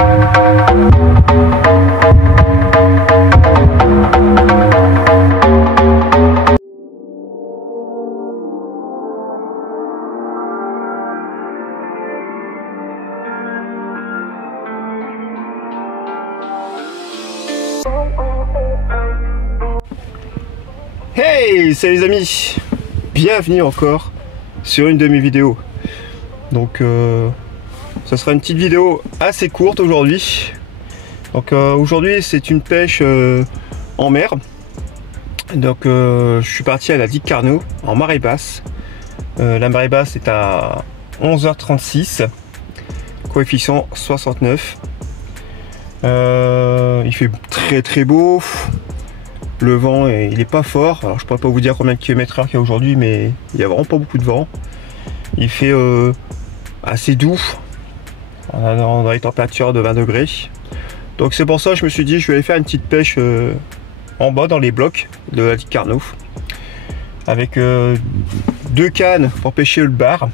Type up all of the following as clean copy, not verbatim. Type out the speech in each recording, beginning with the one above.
Hey, salut les amis, bienvenue encore sur une de mes vidéos. Donc ça sera une petite vidéo assez courte aujourd'hui. Donc aujourd'hui c'est une pêche en mer. Donc je suis parti à la digue Carnot en marée basse. La marée basse est à 11h36, coefficient 69. Il fait très beau. Le vent, il n'est pas fort. Alors je pourrais pas vous dire combien de km/h qu'il y a aujourd'hui, mais il y a vraiment pas beaucoup de vent. Il fait assez doux. On a dans les températures de 20 degrés. Donc c'est pour ça que je me suis dit je vais aller faire une petite pêche en bas dans les blocs de la digue Carnot. Avec 2 cannes pour pêcher le bar.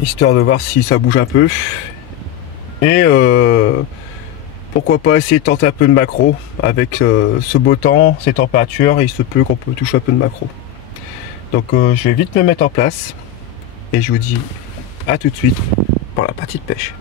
Histoire de voir si ça bouge un peu. Et pourquoi pas essayer de tenter un peu de maquereau avec ce beau temps, ces températures, il se peut qu'on peut toucher un peu de maquereau. Donc je vais vite me mettre en place et je vous dis à tout de suite pour la partie de pêche.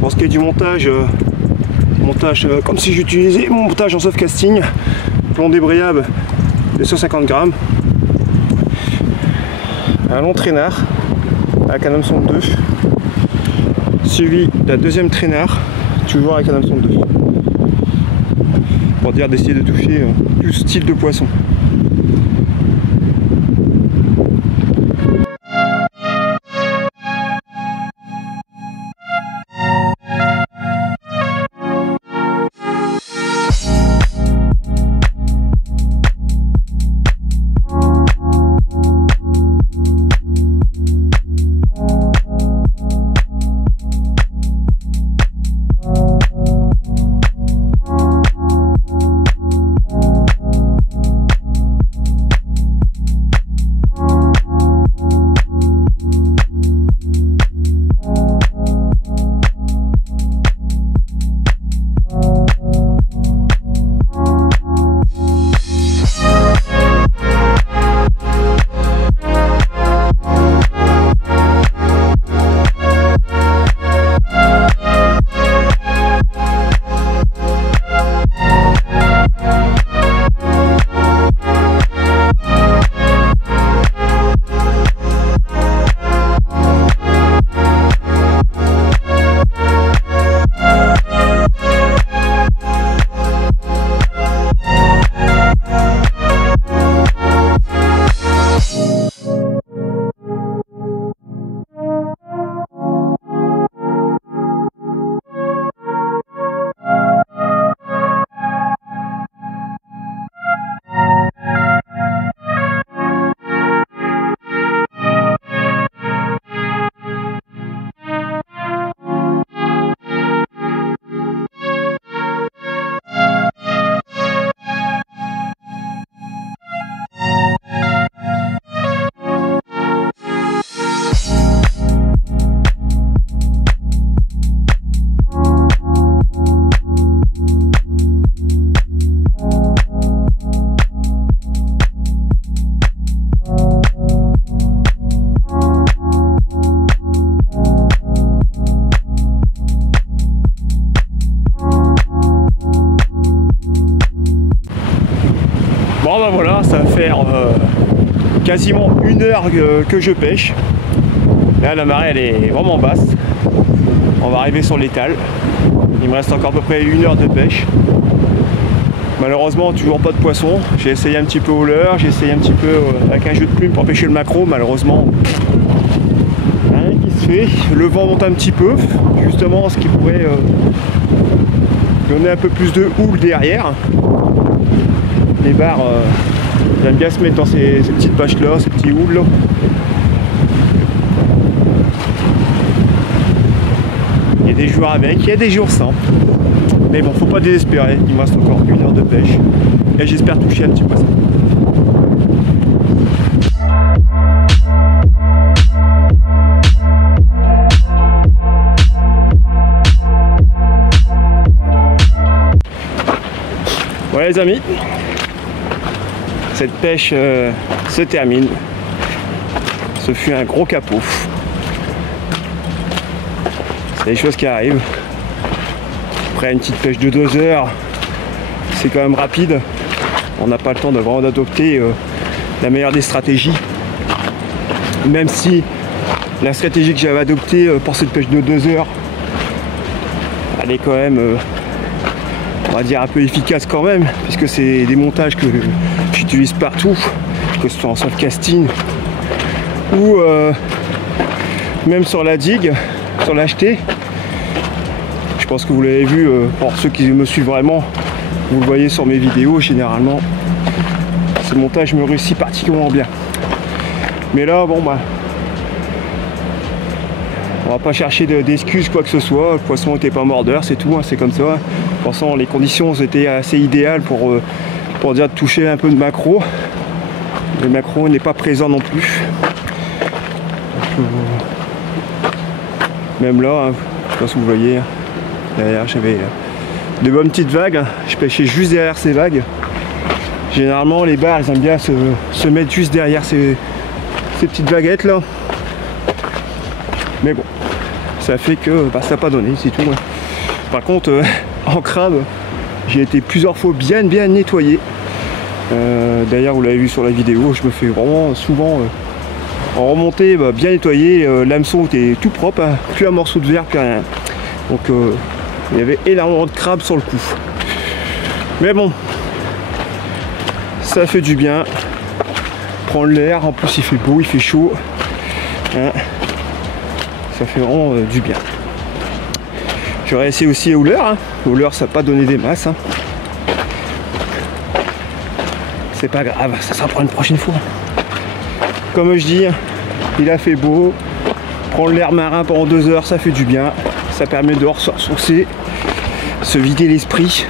Pour ce qui est du montage, comme si j'utilisais mon montage en soft casting, plomb débrayable de 150 grammes, un long traînard avec un hameçon de 2, suivi d'un deuxième traînard, toujours avec un hameçon de 2, pour dire d'essayer de toucher tout style de poisson. Bon ben voilà, ça va faire quasiment 1 heure que je pêche. Là la marée elle est vraiment basse. On va arriver sur l'étal. Il me reste encore à peu près 1 heure de pêche. Malheureusement, toujours pas de poisson. J'ai essayé un petit peu au leurre, j'ai essayé un petit peu avec un jeu de plume pour pêcher le maquereau. Malheureusement, rien qui se fait. Le vent monte un petit peu, justement, ce qui pourrait donner un peu plus de houle derrière. Les barres, j'aime bien se mettre dans ces petites bâches là, ces petits houles là. Il y a des jours avec, il y a des jours sans. Mais bon, faut pas désespérer, il me reste encore 1 heure de pêche. Et j'espère toucher un petit poisson. Voilà les amis, cette pêche se termine. Ce fut un gros capot. C'est des choses qui arrivent. Après une petite pêche de 2 heures, c'est quand même rapide. On n'a pas le temps de vraiment adopter la meilleure des stratégies. Même si la stratégie que j'avais adoptée pour cette pêche de 2 heures, elle est quand même, on va dire, un peu efficace quand même, puisque c'est des montages que j'utilise partout, que ce soit en softcasting ou même sur la digue, sur l'acheté. Je pense que vous l'avez vu, pour ceux qui me suivent vraiment, vous le voyez sur mes vidéos, généralement ce montage me réussit particulièrement bien. Mais là, bon bah, on va pas chercher d'excuses quoi que ce soit. Le poisson n'était pas mordeur, c'est tout, hein, c'est comme ça. De toute façon, les conditions étaient assez idéales pour dire de toucher un peu de maquereau. Le maquereau n'est pas présent non plus. Donc, même là, hein, je sais pas si vous voyez, derrière j'avais de bonnes petites vagues. Je pêchais juste derrière ces vagues. Généralement, les barres, elles aiment bien se mettre juste derrière ces petites vaguettes là. Mais bon, ça fait que bah, ça n'a pas donné, c'est tout. Par contre, en crabe, j'ai été plusieurs fois bien nettoyé. D'ailleurs, vous l'avez vu sur la vidéo, je me fais vraiment souvent en remontée bien nettoyé. L'hameçon était tout propre, hein, plus un morceau de verre, plus rien. Donc il y avait énormément de crabes sur le coup. Mais bon, ça fait du bien. Prendre l'air, en plus il fait beau, il fait chaud. Hein, ça fait vraiment du bien. J'aurais essayé aussi au leurre. Hein. Au leurre, ça n'a pas donné des masses. Hein. C'est pas grave, ça sera pour une prochaine fois. Comme je dis, il a fait beau. Prendre l'air marin pendant 2 heures, ça fait du bien. Ça permet de ressourcer, se vider l'esprit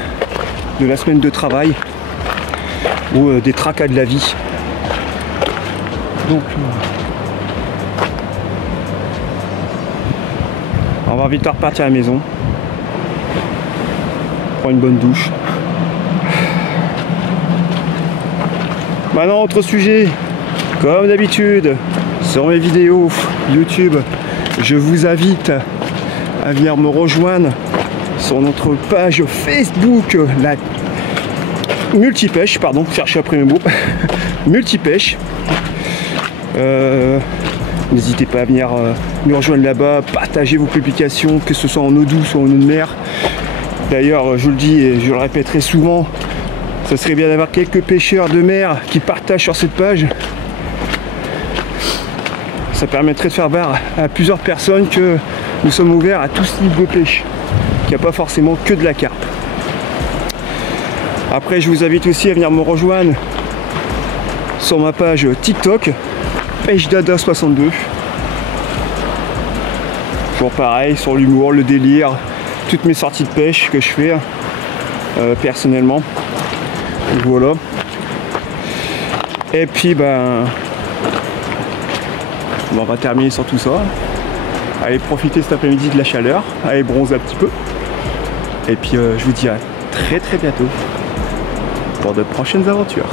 de la semaine de travail ou des tracas de la vie. Donc, on va vite repartir à la maison. Prendre une bonne douche. Maintenant, autre sujet. Comme d'habitude, sur mes vidéos YouTube, je vous invite à venir me rejoindre sur notre page Facebook, la Multipêche, pardon, cherchez après mes mots, Multipêche. N'hésitez pas à venir nous rejoindre là-bas, partager vos publications, que ce soit en eau douce ou en eau de mer. D'ailleurs, je le dis et je le répéterai souvent, ça serait bien d'avoir quelques pêcheurs de mer qui partagent sur cette page. Ça permettrait de faire voir à plusieurs personnes que nous sommes ouverts à tout type de pêche, qu'il n'y a pas forcément que de la carpe. Après, je vous invite aussi à venir me rejoindre sur ma page TikTok, PêcheDada62. Toujours pareil, sur l'humour, le délire, toutes mes sorties de pêche que je fais personnellement. Donc voilà. Et puis ben, on va terminer sur tout ça. Allez profiter cet après-midi de la chaleur, allez bronzer un petit peu. Et puis je vous dis à très bientôt pour de prochaines aventures.